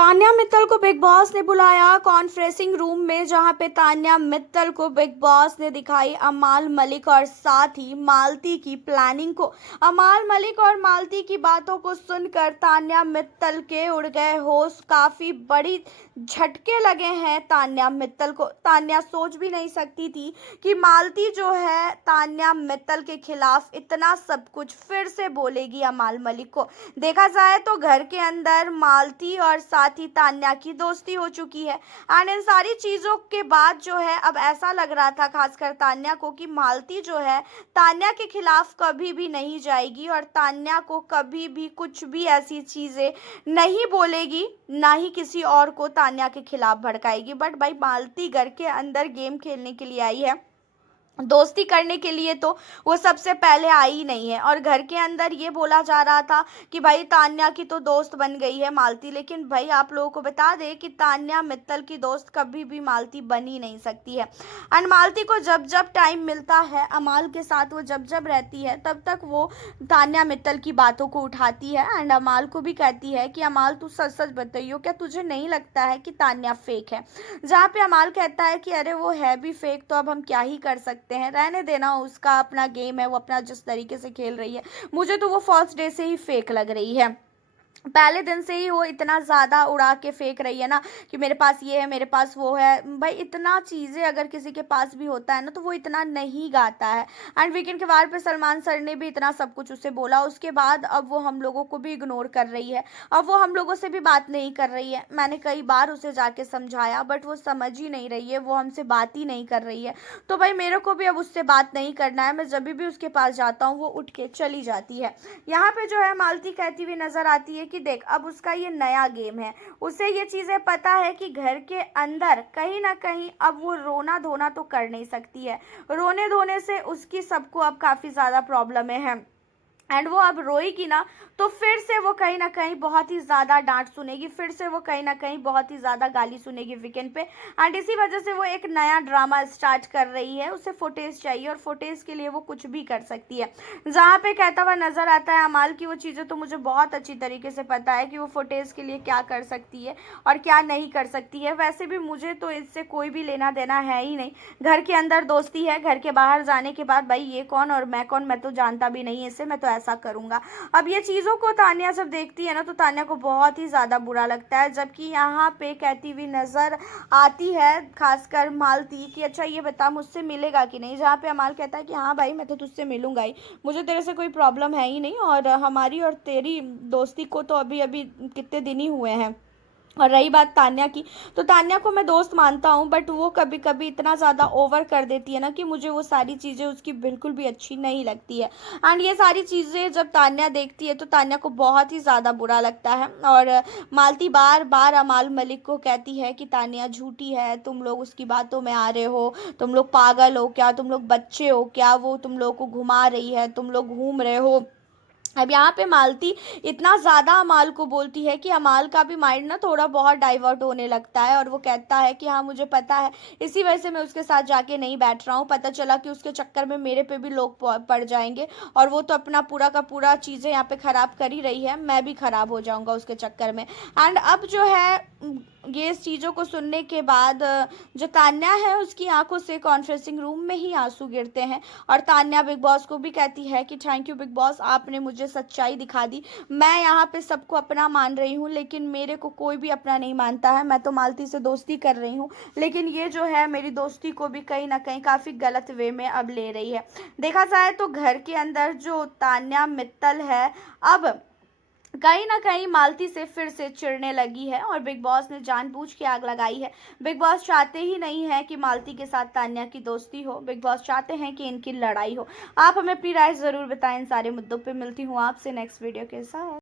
तान्या मित्तल को big boss ने बुलाया कॉन्फ्रेंसिंग रूम में, जहां पे तान्या मित्तल को बिग बॉस ने दिखाई अमाल मलिक और साथ ही मालती की प्लानिंग को। अमाल मलिक और मालती की बातों को सुनकर तान्या मित्तल के उड़ गए होश। काफी बड़ी झटके लगे हैं तान्या मित्तल को। तान्या सोच भी नहीं सकती थी कि मालती जो है तान्या मित्तल के खिलाफ इतना सब कुछ फिर से बोलेगी अमाल मलिक को। देखा जाए तो घर के अंदर मालती और साथ ही तान्या की दोस्ती हो चुकी है एंड इन सारी चीज़ों के बाद जो है अब ऐसा लग रहा था खासकर तान्या को कि मालती जो है तान्या के खिलाफ कभी भी नहीं जाएगी और तान्या को कभी भी कुछ भी ऐसी चीज़ें नहीं बोलेगी, ना ही किसी और को तान्या के खिलाफ भड़काएगी। बट भाई मालती घर के अंदर गेम खेलने के लिए आई है, दोस्ती करने के लिए तो वो सबसे पहले आई ही नहीं है। और घर के अंदर ये बोला जा रहा था कि भाई तान्या की तो दोस्त बन गई है मालती, लेकिन भाई आप लोगों को बता दें कि तान्या मित्तल की दोस्त कभी भी मालती बन ही नहीं सकती है। एंड मालती को जब जब टाइम मिलता है अमाल के साथ वो जब जब रहती है तब तक वो तान्या मित्तल की बातों को उठाती है एंड अमाल को भी कहती है कि अमाल तू सच सच बताइयो, क्या तुझे नहीं लगता है कि तान्या फेक है? जहाँ पे अमाल कहता है कि अरे वो है भी फेक तो अब हम क्या ही कर सकते हैं, रहने देना, उसका अपना गेम है, वो अपना जिस तरीके से खेल रही है। मुझे तो वो फर्स्ट डे से ही फेक लग रही है, पहले दिन से ही वो इतना ज़्यादा उड़ा के फेंक रही है ना कि मेरे पास ये है, मेरे पास वो है। भाई इतना चीज़ें अगर किसी के पास भी होता है ना तो वो इतना नहीं गाता है। एंड वीकेंड के वार पे सलमान सर ने भी इतना सब कुछ उसे बोला, उसके बाद अब वो हम लोगों को भी इग्नोर कर रही है, अब वो हम लोगों से भी बात नहीं कर रही है। मैंने कई बार उसे जाके समझाया बट वो समझ ही नहीं रही है, वो हमसे बात ही नहीं कर रही है। तो भाई मेरे को भी अब उससे बात नहीं करना है। मैं जब भी उसके पास जाता हूँ वो उठ के चली जाती है। यहाँ पे जो है मालती कहती हुई नजर आती है कि देख अब उसका ये नया गेम है, उसे ये चीजें पता है कि घर के अंदर कहीं ना कहीं अब वो रोना धोना तो कर नहीं सकती है, रोने धोने से उसकी सबको अब काफी ज्यादा प्रॉब्लम है एंड वो अब रोएगी ना तो फिर से वो कहीं ना कहीं बहुत ही ज़्यादा डांट सुनेगी, फिर से वो कहीं ना कहीं बहुत ही ज़्यादा गाली सुनेगी वीकेंड पे। एंड इसी वजह से वो एक नया ड्रामा स्टार्ट कर रही है। उसे फुटेज चाहिए और फुटेज के लिए वो कुछ भी कर सकती है। जहाँ पे कहता हुआ नजर आता है अमाल की वो चीज़ें तो मुझे बहुत अच्छी तरीके से पता है कि वो फुटेज के लिए क्या कर सकती है और क्या नहीं कर सकती है। वैसे भी मुझे तो इससे कोई भी लेना देना है ही नहीं। घर के अंदर दोस्ती है, घर के बाहर जाने के बाद भाई ये कौन और मैं कौन, मैं तो जानता भी नहीं इसे, मैं तो ऐसा करूंगा। अब ये चीज़ों को तान्या जब देखती है ना तो तान्या को बहुत ही ज़्यादा बुरा लगता है। जबकि यहाँ पे कहती हुई नज़र आती है खासकर मालती कि अच्छा ये बता मुझसे मिलेगा कि नहीं, जहाँ पे अमाल कहता है कि हाँ भाई मैं तो तुझसे मिलूंगा ही, मुझे तेरे से कोई प्रॉब्लम है ही नहीं और हमारी और तेरी दोस्ती को तो अभी अभी कितने दिन ही हुए हैं। और रही बात तान्या की, तो तान्या को मैं दोस्त मानता हूँ बट वो कभी कभी इतना ज़्यादा ओवर कर देती है ना कि मुझे वो सारी चीज़ें उसकी बिल्कुल भी अच्छी नहीं लगती है। एंड ये सारी चीज़ें जब तान्या देखती है तो तान्या को बहुत ही ज़्यादा बुरा लगता है। और मालती बार बार अमाल मलिक को कहती है कि तान्या झूठी है, तुम लोग उसकी बातों में आ रहे हो, तुम लोग पागल हो क्या, तुम लोग बच्चे हो क्या, वो तुम लोग को घुमा रही है, तुम लोग घूम रहे हो। अब यहाँ पे मालती इतना ज़्यादा अमाल को बोलती है कि अमाल का भी माइंड ना थोड़ा बहुत डाइवर्ट होने लगता है और वो कहता है कि हाँ मुझे पता है, इसी वजह से मैं उसके साथ जाके नहीं बैठ रहा हूँ, पता चला कि उसके चक्कर में मेरे पे भी लोग पड़ जाएंगे और वो तो अपना पूरा का पूरा चीज़ें यहाँ पे ख़राब कर ही रही है, मैं भी ख़राब हो जाऊँगा उसके चक्कर में। एंड अब जो है ये इस चीज़ों को सुनने के बाद जो तान्या है उसकी आंखों से कॉन्फ्रेंसिंग रूम में ही आंसू गिरते हैं और तान्या बिग बॉस को भी कहती है कि थैंक यू बिग बॉस, आपने मुझे सच्चाई दिखा दी। मैं यहाँ पे सबको अपना मान रही हूँ लेकिन मेरे को कोई भी अपना नहीं मानता है, मैं तो मालती से दोस्ती कर रही हूँ लेकिन ये जो है मेरी दोस्ती को भी कहीं ना कहीं काफ़ी गलत वे में अब ले रही है। देखा जाए तो घर के अंदर जो तान्या मित्तल है अब कहीं ना कहीं मालती से फिर से चिढ़ने लगी है और बिग बॉस ने जानबूझ के आग लगाई है। बिग बॉस चाहते ही नहीं है कि मालती के साथ तान्या की दोस्ती हो, बिग बॉस चाहते हैं कि इनकी लड़ाई हो। आप हमें अपनी राय ज़रूर बताएं इन सारे मुद्दों पे। मिलती हूँ आपसे नेक्स्ट वीडियो के साथ।